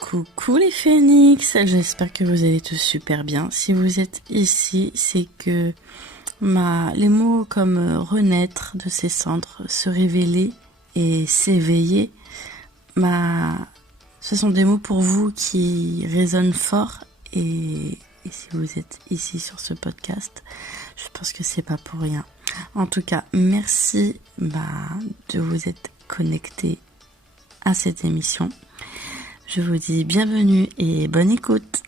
Coucou les phénix, j'espère que vous allez tous super bien. Si vous êtes ici, c'est que les mots comme renaître de ses cendres, se révéler et s'éveiller, ce sont des mots pour vous qui résonnent fort et si vous êtes ici sur ce podcast, je pense que c'est pas pour rien. En tout cas, merci de vous être connecté à cette émission. Je vous dis bienvenue et bonne écoute.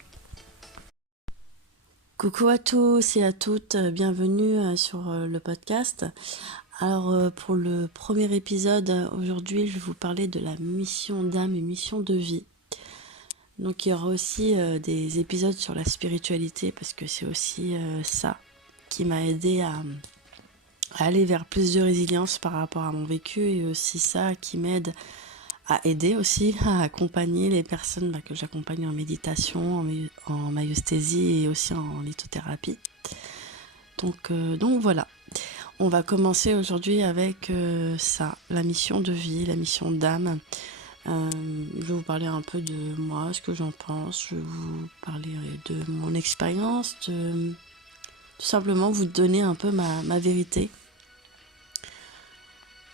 Coucou à tous et à toutes, bienvenue sur le podcast. Alors pour le premier épisode, aujourd'hui je vais vous parler de la mission d'âme et mission de vie. Donc il y aura aussi des épisodes sur la spiritualité parce que c'est aussi ça qui m'a aidé à aller vers plus de résilience par rapport à mon vécu et aussi ça qui m'aide à aider aussi, à accompagner les personnes que j'accompagne en méditation, en maïeusthésie et aussi en lithothérapie. Donc voilà, on va commencer aujourd'hui avec ça, la mission de vie, la mission d'âme. Je vais vous parler un peu de moi, ce que j'en pense, je vais vous parler de mon expérience, tout simplement vous donner un peu ma vérité.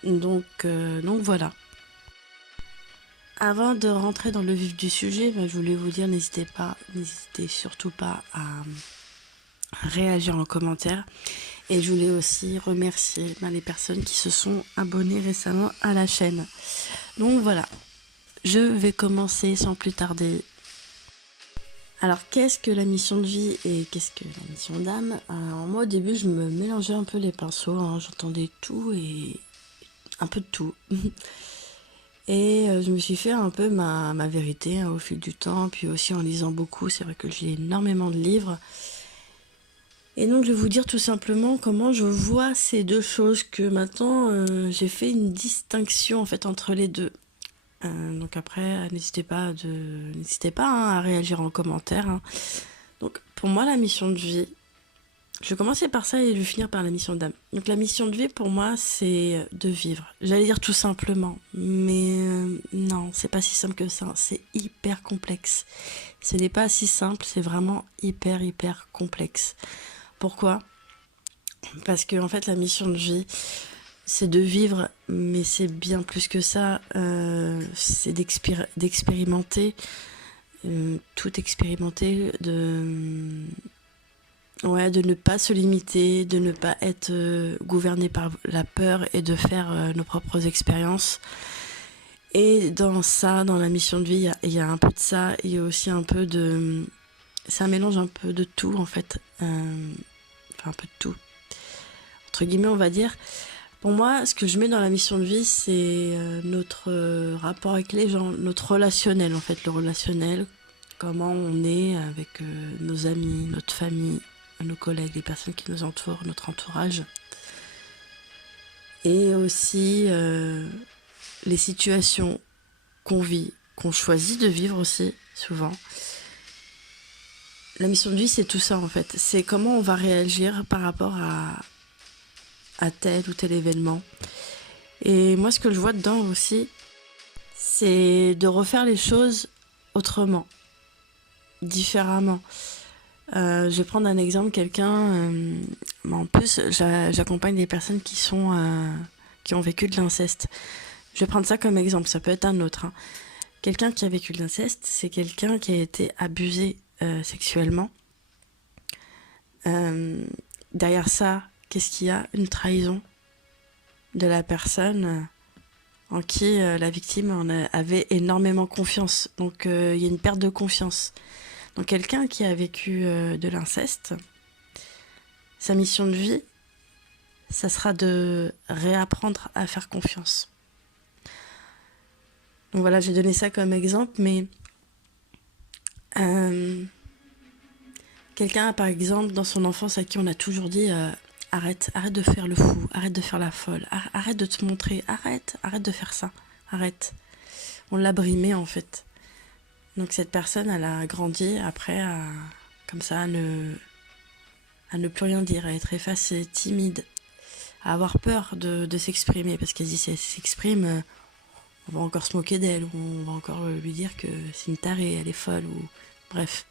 Donc voilà. Avant de rentrer dans le vif du sujet, je voulais vous dire, n'hésitez surtout pas à réagir en commentaire. Et je voulais aussi remercier les personnes qui se sont abonnées récemment à la chaîne. Donc voilà, je vais commencer sans plus tarder. Alors qu'est-ce que la mission de vie et qu'est-ce que la mission d'âme? Alors moi au début je me mélangeais un peu les pinceaux, j'entendais tout et un peu de tout. Et je me suis fait un peu ma vérité au fil du temps, puis aussi en lisant beaucoup, c'est vrai que je lis énormément de livres. Et donc je vais vous dire tout simplement comment je vois ces deux choses, que maintenant j'ai fait une distinction en fait entre les deux. Donc après, n'hésitez pas à réagir en commentaire. Donc pour moi la mission de vie, je vais commencer par ça et je vais finir par la mission d'âme. Donc la mission de vie pour moi c'est de vivre. J'allais dire tout simplement, mais non, c'est pas si simple que ça. C'est hyper complexe. Ce n'est pas si simple, c'est vraiment hyper complexe. Pourquoi ? Parce que en fait la mission de vie c'est de vivre, mais c'est bien plus que ça. C'est d'expérimenter, tout expérimenter, de ne pas se limiter, de ne pas être gouverné par la peur et de faire nos propres expériences. Et dans la mission de vie, il y a un peu de ça, il y a aussi un peu de... C'est un mélange un peu de tout en fait. Un peu de tout. Entre guillemets on va dire. Pour moi, ce que je mets dans la mission de vie, c'est notre rapport avec les gens, notre relationnel en fait, le relationnel, comment on est avec nos amis, notre famille, nos collègues, les personnes qui nous entourent, notre entourage. Et aussi les situations qu'on vit, qu'on choisit de vivre aussi, souvent. La mission de vie, c'est tout ça en fait. C'est comment on va réagir par rapport à tel ou tel événement. Et moi, ce que je vois dedans aussi, c'est de refaire les choses autrement, différemment. Je vais prendre un exemple, quelqu'un... en plus, j'accompagne des personnes qui ont vécu de l'inceste. Je vais prendre ça comme exemple, ça peut être un autre. Quelqu'un qui a vécu de l'inceste, c'est quelqu'un qui a été abusé sexuellement. Derrière ça, qu'est-ce qu'il y a ? Une trahison de la personne en qui la victime avait énormément confiance. Donc il y a une perte de confiance. Donc quelqu'un qui a vécu de l'inceste, sa mission de vie, ça sera de réapprendre à faire confiance. Donc voilà, j'ai donné ça comme exemple, mais quelqu'un, par exemple, dans son enfance, à qui on a toujours dit arrête de faire le fou, arrête de faire la folle, arrête de te montrer, arrête de faire ça, arrête. On l'a brimé en fait. Donc cette personne, elle a grandi après comme ça, à ne plus rien dire, à être effacée, timide, à avoir peur de s'exprimer, parce qu'elle dit si elle s'exprime, on va encore se moquer d'elle, ou on va encore lui dire que c'est une tarée, elle est folle, ou bref.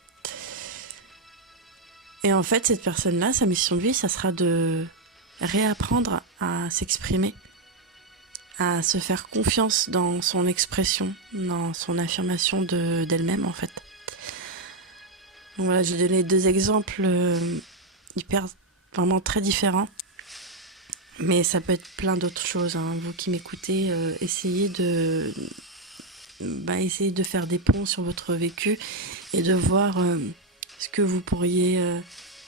Et en fait, cette personne-là, sa mission de vie, ça sera de réapprendre à s'exprimer, à se faire confiance dans son expression, dans son affirmation d'elle-même, en fait. Donc voilà, j'ai donné 2 exemples vraiment très différents. Mais ça peut être plein d'autres choses, hein. Vous qui m'écoutez, essayez de faire des ponts sur votre vécu et de voir ce que vous pourriez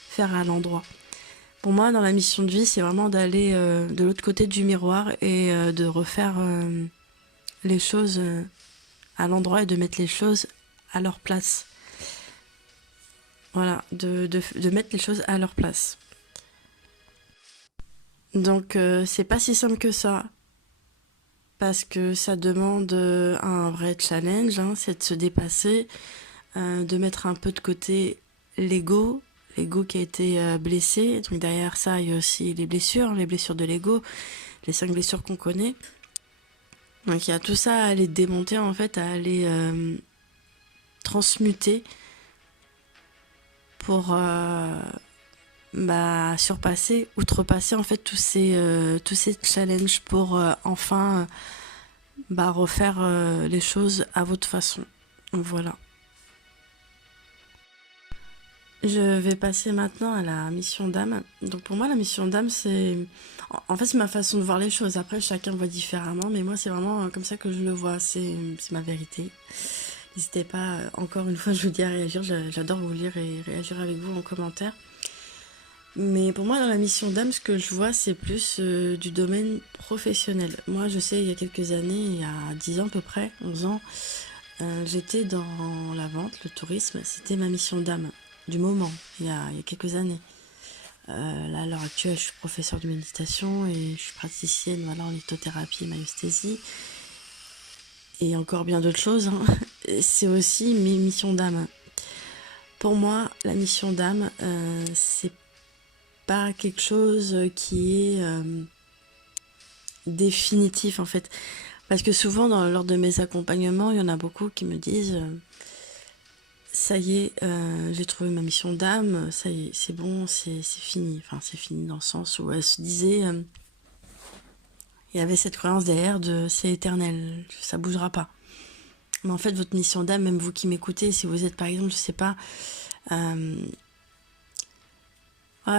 faire à l'endroit. Pour moi, dans la mission de vie, c'est vraiment d'aller de l'autre côté du miroir et de refaire les choses à l'endroit et de mettre les choses à leur place. Voilà, de mettre les choses à leur place. Donc c'est pas si simple que ça, parce que ça demande un vrai challenge, hein, c'est de se dépasser, de mettre un peu de côté l'ego qui a été blessé. Donc derrière ça, il y a aussi les blessures de l'ego, les 5 blessures qu'on connaît. Donc il y a tout ça à aller démonter, en fait, à aller transmuter pour outrepasser en fait tous ces challenges pour enfin refaire les choses à votre façon. Voilà. Je vais passer maintenant à la mission d'âme. Donc pour moi, la mission d'âme, c'est ma façon de voir les choses. Après, chacun voit différemment, mais moi, c'est vraiment comme ça que je le vois. C'est ma vérité. N'hésitez pas, encore une fois, je vous dis, à réagir. J'adore vous lire et réagir avec vous en commentaire. Mais pour moi, dans la mission d'âme, ce que je vois, c'est plus du domaine professionnel. Moi, je sais, il y a quelques années, il y a 10 ans à peu près, 11 ans, j'étais dans la vente, le tourisme. C'était ma mission d'âme du moment, il y a quelques années. Là, à l'heure actuelle, je suis professeure de méditation et je suis praticienne en lithothérapie et myostésie. Et encore bien d'autres choses, hein. C'est aussi mes missions d'âme. Pour moi, la mission d'âme, c'est pas quelque chose qui est définitif, en fait. Parce que souvent, lors de mes accompagnements, il y en a beaucoup qui me disent ça y est, j'ai trouvé ma mission d'âme, ça y est, c'est bon, c'est fini. Enfin, c'est fini dans le sens où elle se disait, il y avait cette croyance derrière de c'est éternel, ça bougera pas. Mais en fait, votre mission d'âme, même vous qui m'écoutez, si vous êtes par exemple, je sais pas,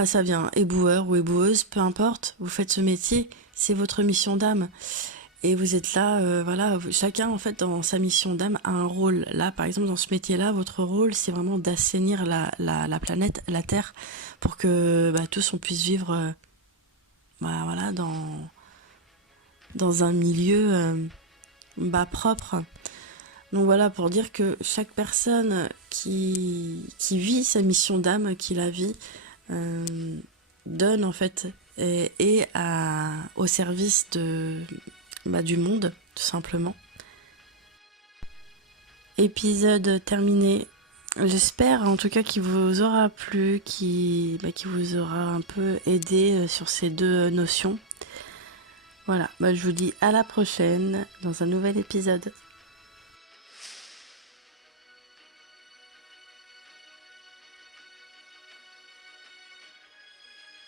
ça vient, éboueur ou éboueuse, peu importe, vous faites ce métier, c'est votre mission d'âme. Et vous êtes là, chacun en fait dans sa mission d'âme a un rôle. Là, par exemple, dans ce métier-là, votre rôle, c'est vraiment d'assainir la planète, la Terre, pour que tous on puisse vivre dans un milieu propre. Donc voilà, pour dire que chaque personne qui vit sa mission d'âme, qui la vit, donne en fait et au service du monde, tout simplement. Épisode terminé. J'espère en tout cas qu'il vous aura plu, qu'il vous aura un peu aidé sur ces 2 notions. Voilà, je vous dis à la prochaine dans un nouvel épisode.